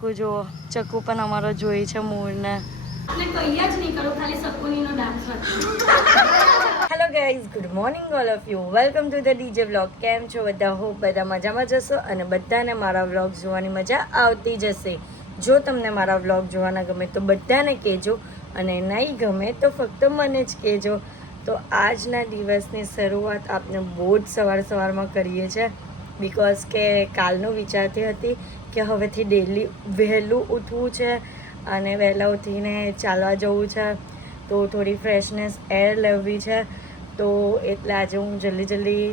જો ચક્કુ પણ અમારો જોઈ છે મૂળને. આપણે કઈ જ નહીં કરો, ખાલી સકુનીનો ડાન્સ રાખો. Hello guys, good morning all of you. Welcome to the DJ vlog. કેમ છો બધા? હોપ બધા મજામાં જશો અને બધાને મારા વ્લોગ જોવાની મજા આવતી જશે. જો તમને મારા વ્લોગ જોવાના ગમે તો બધાને કહેજો અને નહીં ગમે તો ફક્ત મને જ કહેજો. તો આજના દિવસની શરૂઆત આપણે બહુ જ સવારમાં કરીએ છીએ, બિકોઝ કે કાલનું વિચારતી હતી કે હવેથી ડેલી વહેલું ઉઠવું છે અને વહેલા ઉઠીને ચાલવા જવું છે, તો થોડી ફ્રેશનેસ એર લેવી છે. તો એટલે આજે હું જલ્દી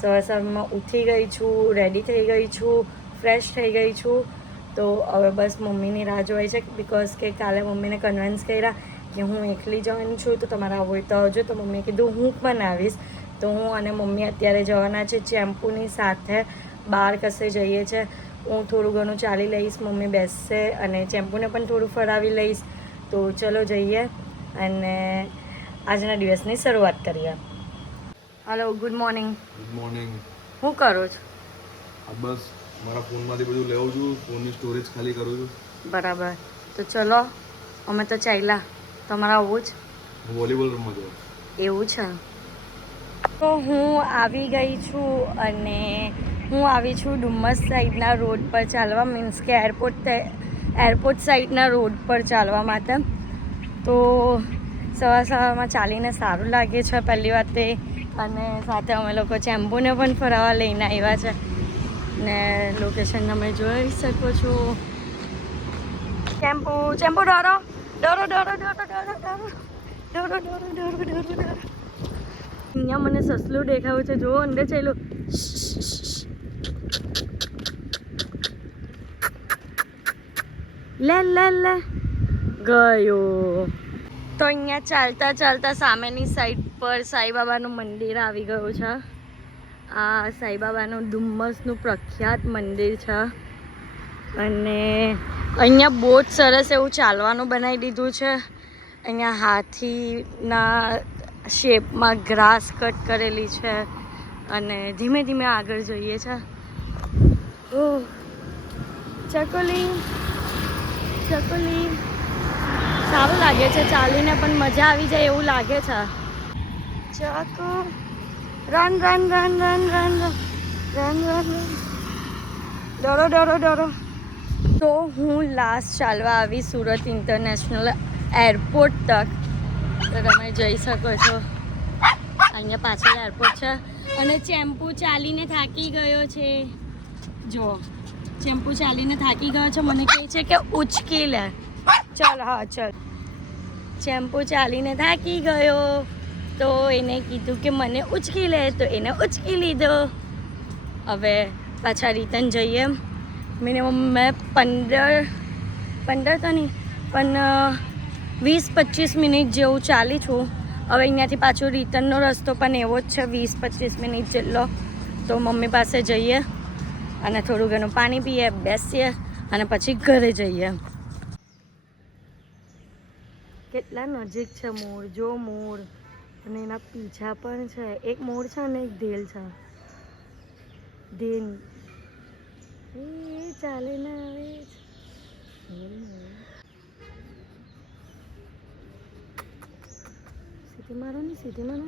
સવારમાં ઉઠી ગઈ છું, રેડી થઈ ગઈ છું, ફ્રેશ થઈ ગઈ છું. તો હવે બસ મમ્મીની રાહ જોવાય છે, બિકોઝ કે કાલે મમ્મીને કન્વિન્સ કર્યા કે હું એકલી જવાની છું, તો તમારા હોય તો આવજો. તો મમ્મીએ કીધું હું પણ આવીશ. તો હું અને મમ્મી અત્યારે જવાના છે ચેમ્પુની સાથે બહાર કશે જઈએ છે. હું થોડું ઘણું ચાલી લઈશ, મમ્મી બેસશે અને ચેમ્પુને પણ થોડું ફરાવી લઈશ. તો ચલો જઈએ અને આજના દિવસની શરૂઆત કરીએ. Hello, good morning. Good morning. શું કરો છો? બસ મારા ફોનમાંથી બધું લેવું છું, ફોનની સ્ટોરેજ ખાલી કરું છું. બરાબર. તો ચલો, અમે તો ચાલ્યા. તમારા આવું જ હું વોલીબોલ રમવા જાઉં. એવું છે. તો હું આવી ગઈ છું અને હું આવી છું ડુમ્મસ સાઈડના રોડ પર ચાલવા, મીન્સ કે એરપોર્ટ સાઈડના રોડ પર ચાલવા માટે. તો સવારમાં ચાલીને સારું લાગે છે પહેલી વાત તે, અને સાથે અમે લોકો ચેમ્પુને પણ ફરાવા લઈને આવ્યા છે ને લોકેશન તમે જોઈ શકો છો. ચેમ્પુ ડોરો ડોરો ડોરો ડોરો ડોરો ડોરો ડોરો ડોરો ડોરો ડોરો ડોરો. અહીંયા મને સસલું દેખાયું છે, જો અંદર ચાલ્યું. લે લે લે ગયો. તો અહીંયા ચાલતા સામેની સાઈડ પર સાંઈબાબાનું મંદિર આવી ગયું છે. આ સાંઈબાબાનું ડુમ્મસનું પ્રખ્યાત મંદિર છે અને અહીંયા બહુ જ સરસ એવું ચાલવાનું બનાવી દીધું છે. અહીંયા હાથીના શેપમાં ગ્રાસ કટ કરેલી છે અને ધીમે ધીમે આગળ જઈએ છે. ઓહ, ચકોલી સારું લાગે છે ચાલીને, પણ મજા આવી જાય એવું લાગે છે. ચકો run run run run run run run ડરો ડરો ડરો. તો હું લાસ્ટ ચાલવા આવી સુરત ઇન્ટરનેશનલ એરપોર્ટ તક. તો તમે જઈ શકો છો, અહીંયા પાછળ એરપોર્ટ છે અને ચેમ્પુ ચાલીને થાકી ગયો છે. જો ચેમ્પુ ચાલીને થાકી ગયો છે, મને કહે છે કે ઉચકી લે. ચાલ, હા ચાલ. ચેમ્પુ ચાલીને થાકી ગયો તો એને કીધું કે મને ઉચકી લે, તો એને ઉચકી લીધો. હવે પાછા રિટર્ન જઈએ. મિનિમમ મેં 15 તો નહીં પણ 20-25 મિનિટ જેવું ચાલી છું. હવે અહીંયાથી પાછું રિટર્નનો રસ્તો પણ એવો જ છે, 20-25 મિનિટ જેટલો. તો મમ્મી પાસે જઈએ અને થોડું ઘણું પાણી પીએ, બેસીએ અને પછી ઘરે જઈએ. કેટલા નજીક છે મોર, જો મોર, અને એના પીછા પણ છે. એક મોર છે અને એક ઢેલ છે. ઢેલ એ ચાલીને આવે છે. સીટી મારો ને, સીટી મારો.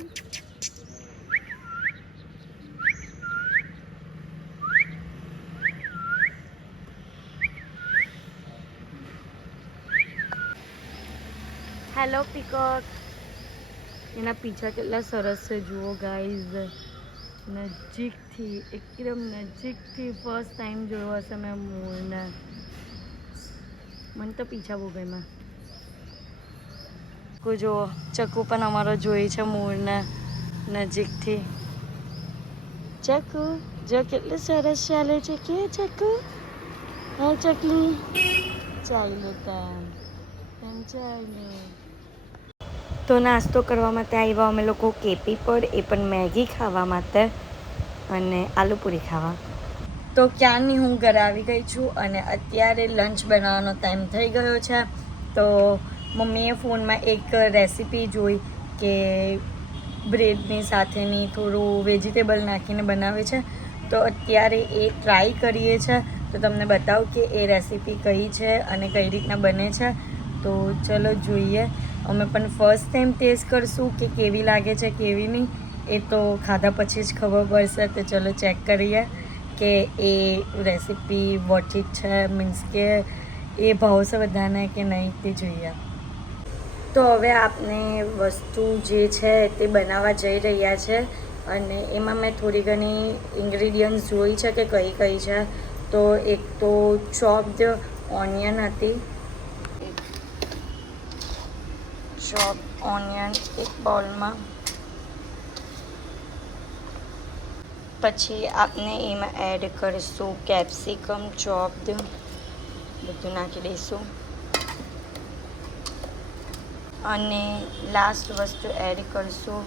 Hello peacock. એના પીછા કેટલા સરસ છે જુઓ ગાઈઝ. નજીકથી, એકદમ નજીકથી ફર્સ્ટ ટાઈમ જોયો હશે મેં મોરને. મને તો પીછા બહુ ગમ્યા. જુઓ ચક્કુ પણ અમારો જોઈ છે મોરને નજીકથી. ચક્કુ જો કેટલું સરસ ચાલે છે કે ચક્કુ. હા ચકલી ચાલ્યો એમ ચાલ્યો. તો નાસ્તો કરવા માટે આવ્યા અમે લોકો કેપી પર, એ પણ મેગી ખાવા માટે અને આલુપૂરી ખાવા. તો ક્યારની હું ઘરે આવી ગઈ છું અને અત્યારે લંચ બનાવવાનો ટાઈમ થઈ ગયો છે. તો મમ્મીએ ફોનમાં એક રેસીપી જોઈ કે બ્રેડની સાથેની થોડું વેજીટેબલ નાખીને બનાવે છે. તો અત્યારે એ ટ્રાય કરીએ છીએ તો તમને બતાવું કે એ રેસીપી કઈ છે અને કઈ રીતના બને છે. તો ચલો જોઈએ. અમે પણ ફર્સ્ટ ટાઈમ ટેસ્ટ કરશું કે કેવી લાગે છે કેવી નહીં, એ તો ખાધા પછી જ ખબર પડશે. તો ચલો ચેક કરીએ કે એ રેસીપી વર્થ ઇટ છે, મીન્સ કે એ ભાવશે બધાને કે નહીં તે જોઈએ. તો હવે આપણે વસ્તુ જે છે તે બનાવવા જઈ રહ્યા છે અને એમાં મેં થોડી ઘણી ઇન્ગ્રીડિયન્ટ્સ જોઈ છે કે કઈ કઈ છે. તો એક તો ચોપ્ડ ઓનિયન હતી, ચોપ્ડ ઓનિયન એક બાઉલમાં. પછી આપણે એમાં એડ કરીશું કેપ્સિકમ ચોપ્ડ, બધું નાખી દઈશું. અને લાસ્ટ વસ્તુ એડ કરીશું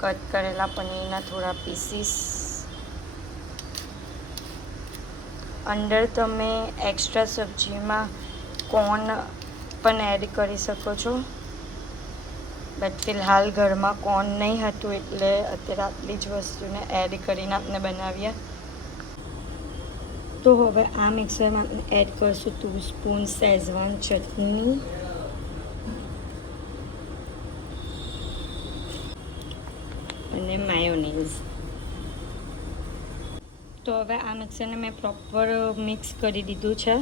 કટ કરેલા પનીરના થોડા પીસીસ. અંદર તમે એક્સ્ટ્રા સબ્જીમાં કોર્ન પણ એડ કરી શકો છો, બટ ફિલહાલ ઘરમાં કોર્ન નહીં હતું એટલે અત્યારે આટલી જ વસ્તુને એડ કરીને આપણે બનાવીએ. તો હવે આ મિક્સરમાં આપણે એડ કરીશું 2 સ્પૂન શેઝવાન ચટણી, અને માયોનીઝ. તો હવે આ મિક્સરને મેં પ્રોપર મિક્સ કરી દીધું છે.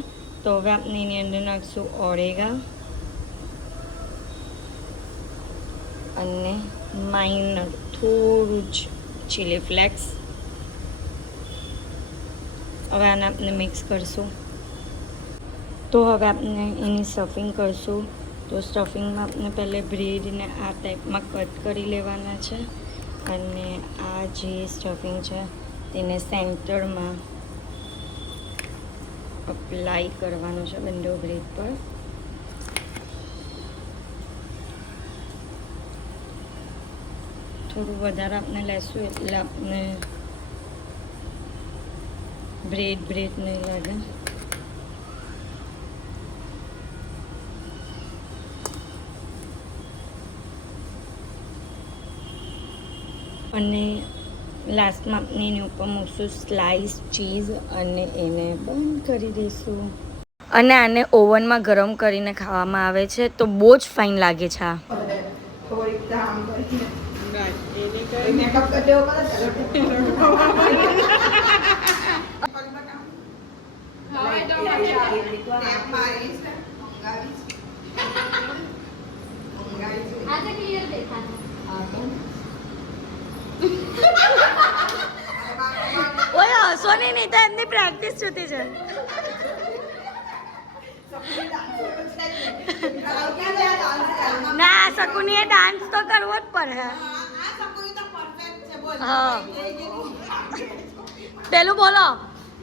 તો હવે આપણે એની અંદર નાખીશું ઓરેગા અને માઇનર થોડું જ ચીલી ફ્લેક્સ. હવે આને આપણે મિક્સ કરીશું. તો હવે આપણે એની સ્ટફિંગ કરીશું. તો સ્ટફિંગમાં આપણે પહેલે બ્રેડને આ ટાઈપમાં કટ કરી લેવાના છે અને આ જે સ્ટફિંગ છે તેને સેન્ટરમાં અપ્લાય કરવાનું છે બંને બ્રેડ પર. થોડું વધારે આપણે લેશું એટલે આપણે બ્રેડ નહીં લાગે. અને લાસ્ટમાં આપણે એની ઉપર મૂકશું સ્લાઇસ ચીઝ અને એને બંધ કરી દઈશું. અને આને ઓવનમાં ગરમ કરીને ખાવામાં આવે છે તો બહુ જ ફાઇન લાગે છે આ. આજે ક્લિયર દેખાય. ઓય હસો નહીં તો એમની પ્રેક્ટિસ છૂટી છે. ના શકુનીએ ડાન્સ તો કરવો જ પડે. હા પેલું બોલો,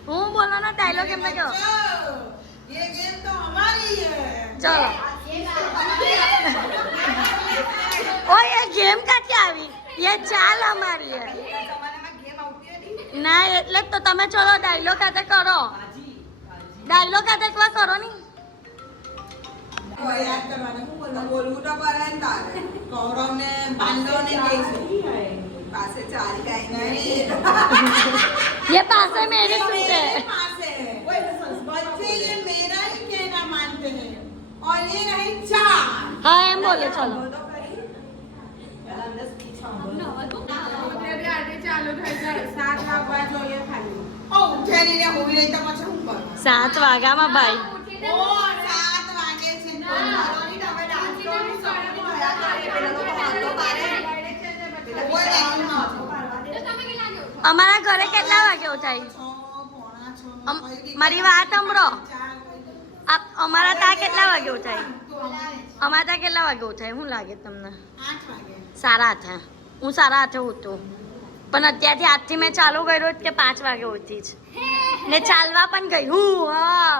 હું બોલવાનો ડાયલોગ એમને કહો. ચલો ઓય એ ગેમ ક્યાંથી આવી? એ ચાલ અમારી હે. ના એટલે જ તો તમે ચલો ડાયલોગ ખાતે કરો. ડાયલોગ ખાતે એકવાર કરો ની. બોલવું તો પડે ને તારે. કૌરવને પાંડવને કહીશું. પાસે ચાલ કઈ નહીં. ये पास है मेरे सुनते हैं. बच्चे ये मेरा ही कहना मानते हैं और ये रही चार. हाँ एम बोले चलो. ચાલુ થઈ જાય 7 વાગવા જોઈએ ખાલી. ઓ ઉઠેલી ને હોવી રહી તો પછી હું કરું? 7 વાગ્યામાં ભાઈ. ઓ 7 વાગે છે. મારોની તમે ડાન્સ કરો ની સવારે થયા કરે પેલા તો હાથો પાડે. કોઈ એક્શન ન અમારા ઘરે કેટલા વાગે ઉઠાય? મારી વાત સાંભળો. અમારા ત્યાં કેટલા વાગે ઉઠાય? અમારા ત્યાં કેટલા વાગે ઉઠાય? શું લાગે તમને? 8 વાગે. હું 8:30 ઉઠું, પણ અત્યારથી 8થી મેં ચાલુ કર્યું કે 5 વાગે ઉઠી જ ને ચાલવા પણ ગઈ. હા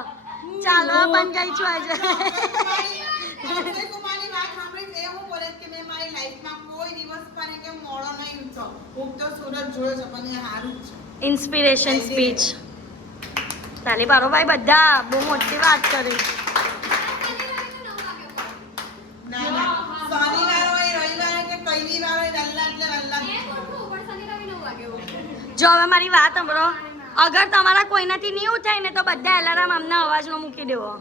ચાલવા પણ ગઈ છું આજે. કુમારની વાત સાંભળી એ હું બોલે કે મેં મારી લાઈફમાં કોઈ દિવસ પણ કે મોડો નહીં ઉઠ્યો. હું તો સુરત જોયો છે પણ એ સારું જ છે. ઇન્સ્પિરેશન સ્પીચ તાલી બારો ભાઈ બધા બહુ મોટી વાત કરી. શનિવાર હોય રવિવાર કે કઈ બી વાર હોય વહેલા એટલે વહેલા. જો હવે મારી વાત સાંભળો. અગર તમારા કોઈનાથી નહીં ઉઠાય ને તો બધા અલાર્મ આમના અવાજનો મૂકી દેવો.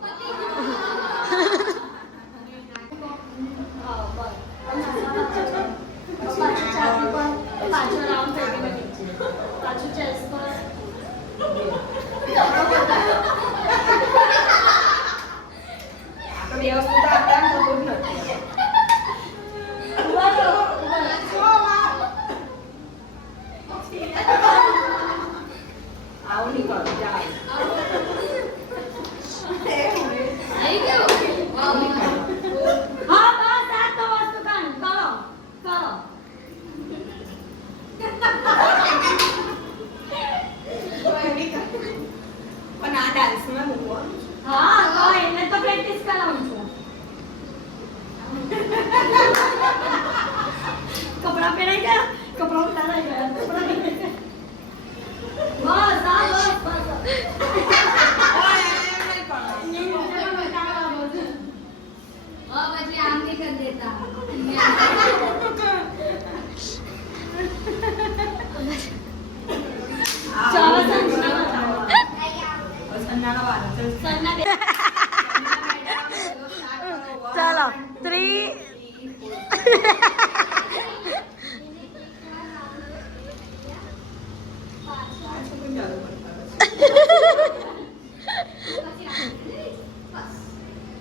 પાછો રાઉન્ડ થઈ ગયો, પાછું ચેસ પર. બે વસ્તુ તો આપણા થતું જ નથી. આવું નહીં કરું, જાઓ. હા બસ આ તો વસ્તુ કાન કરો કરો. પણ આ ડાન્સમાં મૂકવાનું. હા તો એને તો પ્રેક્ટિસ કરાવું છું. કપડાં પહેરાઈ ગયા, કપડાં ઉતારાઈ ગયા, કપડાં પહેરાઈ ગયા. બસ આ બસ પછી આમ નહીં કરી દેતા. ચાલો સંજના બતાવો. સંજાનો વારો. સંજના બે ચાલો 3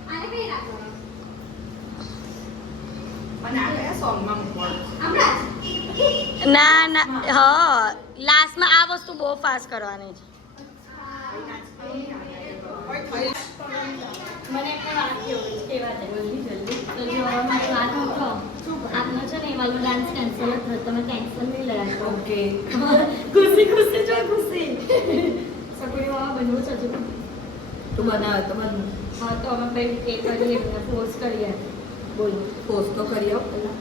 આને કઈ રાખો? પણ આ કયા સોંગમાં મૂકવાનું? હમણાં ના ના હા લાસ્ટમાં આ વસ્તુ બહુ ફાસ્ટ કરવાની છે. મને એક વાત કેવા છે જલ્દી જલ્દી તો જો મારી વાત મૂકો આપનો છે ને એ વાલો ડાન્સ કેન્સલ જ થયો તમે કેન્સલ નહીં લેવાનો. ઓકે. ખુશી ખુશી જો ખુશી સકુડી વાળા બનવું છે હજુ. તું બનાવે તો બન. હા તો અમે ભાઈ એ કરીએ ફોર્સ કરીએ. બોલ પોસ્ટ તો કરી આવ પહેલા.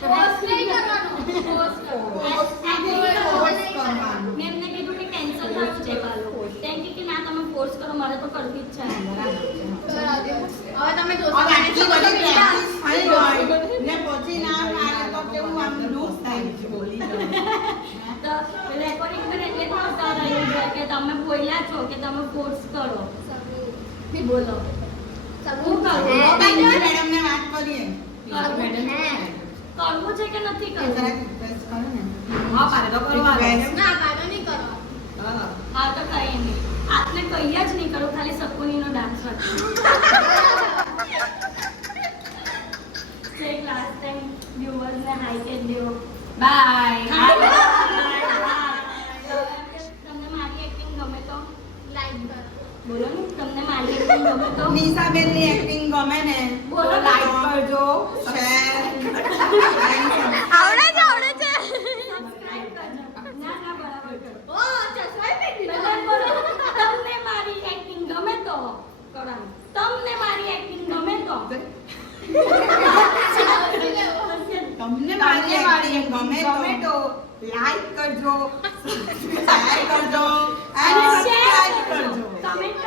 પોસ્ટ નહીં કરવાનું. પોસ્ટ કરવાનું. મેં એમને કીધું કે કેન્સલ થયું છે વાલો તેમ કે ના તમે ફોર્સ કરો મારે તો કરવી જ છે. હવે તમે જોશો હવે આટલી બધી practice થઈ હોય ને પછી ના પાડે તો કેવું આમ દુઃખ થાય છે બોલી જવાનું. તો રેકોર્ડિંગ પર એટલે તો રહ્યું છે કે તમે બોલ્યા છો કે તમે ફોર્સ કરો. બોલો હું કરું મેડમને વાત કરીએ. કરવું છે કે નથી કરવું? જરાક request કરો ને. હા પાડે તો કરવાનું. ના કાનો નહીં કરો. હા. હા તો કઈ નહીં આપને કઈ જ નહીં કરું ખાલી સકુનીનો ડાન્સ રાખો. એક લાસ્ટ ટાઈમ વ્યુઅર્સને હાઈ કે દેવો. બાય. તમને મારી એક્ટિંગ ગમે તો લાઈક કરો. બોલો ને તમને મારી એક્ટિંગ ગમે તો નિશાબેનની એક્ટિંગ ગમે ને બોલો તો લાઈક કરજો, શેર આવડે છે સબસ્ક્રાઇબ કરજો. ના ના બરાબર કરો. ઓ ચશ્મા પહેરી બરાબર બોલો. તમને મારી એક્ટિંગ ગમે તો કરાવો. તમને મારી એક્ટિંગ ગમે તો તમને મારી એક્ટિંગ ગમે તો લાઈક કરજો, શેર કરજો અને સબસ્ક્રાઇબ કરજો. કમેન્ટ